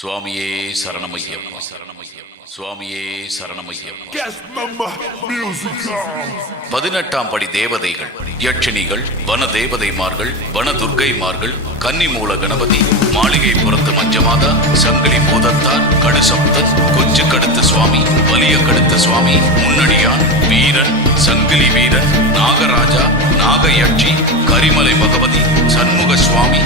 சுவாமியே சரணமையப்பா, சுவாமியே சரணமையப்பா. 18ஆம் படி தேவதைகள், யட்சிணிகள், வன தேவதைமார்கள், வன துர்க்கைமார்கள், கன்னிமூல கணபதி, மாளிகை புறத்து மஞ்சமாதா, சங்கிலி பூதத்தார், கடுசப்தன், கொச்சு கடுத்த சுவாமி, வலிய கடுத்த சுவாமி, முன்னடியான், வீரன், சங்கிலி வீரன், நாகராஜா, நாகயட்சி, கரிமலை பகவதி, சண்முக சுவாமி,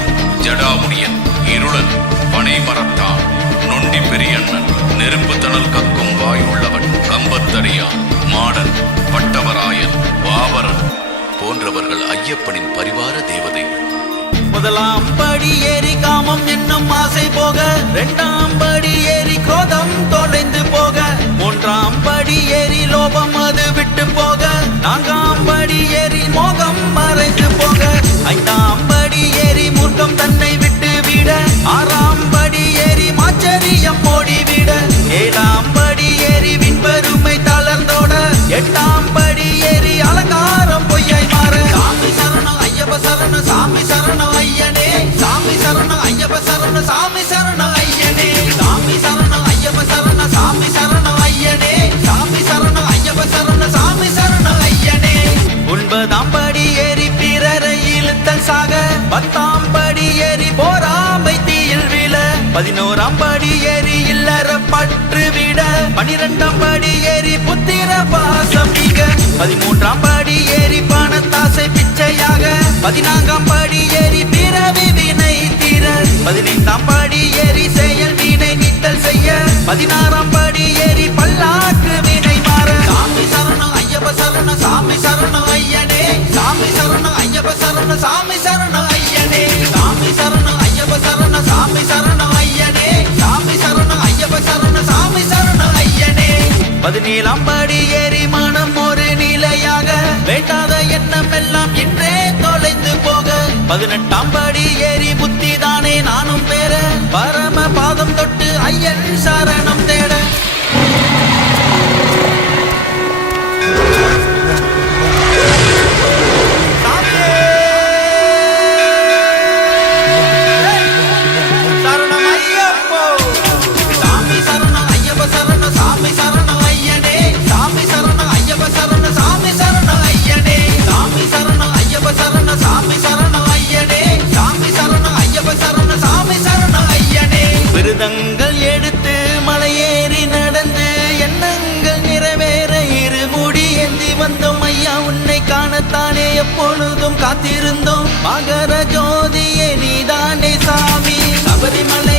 ஜடாமுனியன், இருளன், பனை மரத்தான், நொண்டி பெரியண்ணன், நெருப்பு தணல் கக்கும் வாய் உள்ளவன், கம்பத்தடியான், மாடன், பட்டவராயன், பாவரன் போன்றவர்கள் ஐயப்பனின் பரிவார தேவதைகள். முதலாம் படி ஏறி காமம் என்னும் ஆசை போக, இரண்டாம் படி ஏறி கோதம் தொலைந்து போக, மூன்றாம் படி ஏறி லோபம் அது விட்டு போக, நான்காம் படி ஏறி மோகம் மறைந்து போக, ஐந்தாம் படி ஏறி மூர்க்கம் தன்னை விட்டு விட, ஆறாம் படி ஏறி மாச்சரியம் ஓடிவிட, ஏழாம் படி ஏறி விண்பெருமை தளர்ந்தோட, எட்டாம் படி ஏறி அலங்காரம் பொய்யை மாற. சாமி சரணம் ஐயப்ப சரணம், சாமி சரணம் ஐயனே, சாமி சரணம் ஐயப்ப சரணம், சாமி சரணம் ஐயனே, சாமி சரணம் ஐயப்ப சரணம், சாமி சரணம் ஐயனே, சாமி சரணம் ஐயப்ப சரணம், சாமி சரணம் ஐயனே. 9ஆம் படி ஏறி பிறரை இழுத்தல் சாக, 10ஆம் படி ஏறி போராமை தீயில் விழ, 11ஆம் படி ஏறி இல்லற பற்று விட, 12ஆம் படி ஏறி புத்திர பாசம் நீங்க, 13ஆம் படி ஏறி பணத்தாசை பிச்சையாக, 14ஆம் படி ஏறி பிறவி வினை தீர, 15ஆம் படி ஏறி செயல் வினை நீத்தல் செய்ய, 16ஆம் படி ஏறி பல்லாக்கு வினை மாற. சாமி சரணம் ஐயப்ப சரணம், சாமி சரணம் ஐயனே, சாமி சரணம் ஐயப்ப சரணம், சாமி சரணம் ஐயனே, சாமி சரணம் ஐயப்ப சரணம், சாமி சரணம் ஐயனே, சாமி சரணம் ஐயப்ப சரணம், சாமி சரணம் ஐயனே. 17ஆம் படி ஏறி மனம் ஒரு நிலையாக, வேண்டாத எண்ணம் எல்லாம் இன்றே தொலைந்து போக, 18ஆம் படி ஏறி புத்தி தானே நானும் பெற, பரம பாதம் தொட்டு ஐயன் சரணம் தேட. விருதங்கள் எடுத்து மலையேறி நடந்து எண்ணங்கள் நிறைவேற இருமுடி ஏந்தி வந்தோம் ஐயா, உன்னை காணத்தானே எப்பொழுதும் காத்திருந்தோம். மகர ஜோதியே நீதானே சாமி, சபரிமலை